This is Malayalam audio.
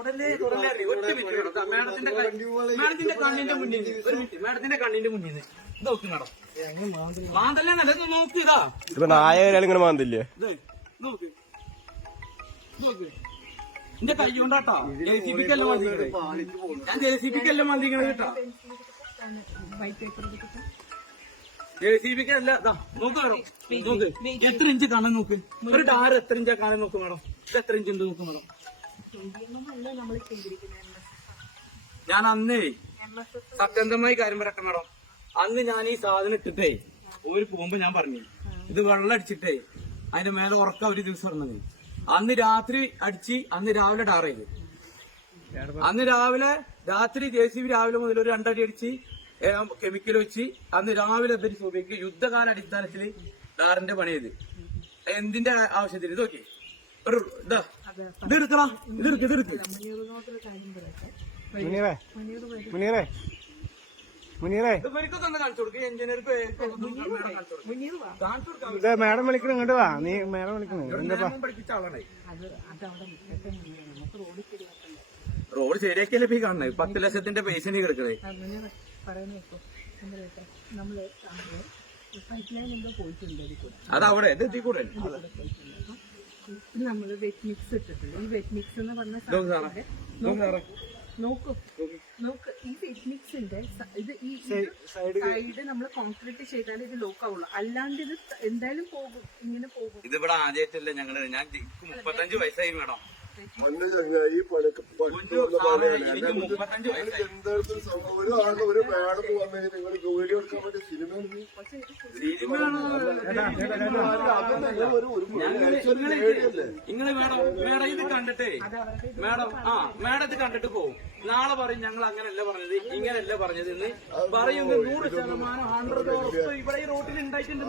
തുടല്ലേ അറിയോ? ഒറ്റ മിനിറ്റ്. ദാ, മാഡത്തിന്റെ മാഡത്തിന്റെ കണ്ണിന്റെ മുന്നിൽ ഒരു മിനിറ്റ്. മാഡത്തിന്റെ കണ്ണിന്റെ മുന്നിൽ നോക്ക് മാഡം. മാന്തല്ലേ ഇത് നോക്ക് ഇതാ. ഇപ്പൊ നായ ഇങ്ങനെ മാന്തില്ലേ? നോക്ക്. നോക്ക്. എന്റെ കൈ കൊണ്ടാട്ടോ. ജെ സി പിക്ക് അല്ല മന്ത്രിക്കണേ ഞാൻ ജെ സി പിക്ക് അല്ല മന്ത്രിക്കണേ കേട്ടോ. ജെ സി പിക്ക് അല്ല ദാ, നോക്ക് മേഡം. നോക്ക്. എത്ര ഇഞ്ച് കാണാൻ നോക്ക്? ഒരു ഡാർ എത്ര ഇഞ്ചാ കാണാൻ നോക്ക് മേഡം. ഇത് എത്ര ഇഞ്ച് ഉണ്ട് നോക്ക് മേഡം. ഞാൻ അന്നേ സത്യന്തമായി കാര്യം പറയട്ടെ മേഡം. അന്ന് ഞാൻ ഈ സാധനം ഇട്ടിട്ടേ ഒരു പോകുമ്പോ ഞാൻ പറഞ്ഞു. ഇത് വെള്ളം അടിച്ചിട്ടേ അതിന്റെ മേലെ ഉറക്ക ഒരു ദിവസം പറഞ്ഞത് അന്ന് രാത്രി അടിച്ച് അന്ന് രാവിലെ ടാർ ചെയ്ത്. അന്ന് രാവിലെ രാത്രി ജെ സി ബി രാവിലെ മുതൽ ഒരു രണ്ടടി അടിച്ച് കെമിക്കൽ വെച്ച് അന്ന് രാവിലെ എന്തൊരു സൂപിക്ക് യുദ്ധകാല അടിസ്ഥാനത്തിൽ ടാറിന്റെ പണി ചെയ്ത്. എന്തിന്റെ ആവശ്യത്തിന്? ഇതൊക്കെ. ഒരു ഇതാ. ഇത് എടുക്കടാ ഇത് എടുക്ക് ഇത് എടുക്ക് മുനീറേ മുനീറേ മുനീറേ. ഇത് മേഡം വിളിക്കണ ഇങ്ങോട്ട് വാ. നീ മേഡം വിളിക്കണം. എന്താ പഠിപ്പിച്ച ആളാണ്. റോഡ് ശരിയാക്കിയല്ലേ ഇപ്പൊ കാണണേ പത്ത് ലക്ഷത്തിന്റെ പൈസ നീ കിടക്കണേ. അത് അവിടെ ഇത് എത്തി കൂടെ നമ്മൾ വെറ്റ് മിക്സ് ഇട്ടിട്ടുണ്ട്. ഈ വെറ്റ് മിക്സ് എന്ന് പറഞ്ഞ സാധനത്തിന്റെ നോക്ക്. നോക്കൂ. ഈ വെറ്റ് മിക്സിന്റെ ഇത് ഈ സൈഡ് നമ്മൾ കോൺക്രീറ്റ് ചെയ്താൽ ഇത് ലോക്ക് ആവുള്ളൂ. അല്ലാണ്ട് ഇത് എന്തായാലും പോകും. ഇങ്ങനെ പോകും. ഇതിവിടെ ആദ്യമായിട്ടല്ല ഞങ്ങൾ. ഞാൻ മുപ്പത്തഞ്ച് വയസ്സായി മേഡം. മണ്ണ് ചങ്ങായി എന്തായാലും സംഭവം? ഒരു ആൾ ഒരു മേഡം വന്നു നിങ്ങൾ വീഡിയോ എടുക്കാൻ പറ്റിയ സിനിമ സിനിമയാണ് ഒരു ഒരു പേടിയല്ലേ? നിങ്ങൾ മേഡം മേഡം ഇത് കണ്ടിട്ടേ. മേഡം ആ മേഡം ഇത് കണ്ടിട്ട് പോകും നാളെ പറയും ഞങ്ങൾ അങ്ങനല്ല പറഞ്ഞത് ഇങ്ങനല്ല പറഞ്ഞത് എന്ന്. പറയുന്നത് നൂറ് ശതമാനം ഹൺഡ്രഡ് ഇവിടെ ഈ റോട്ടിൽ ഉണ്ടായിട്ടുണ്ട്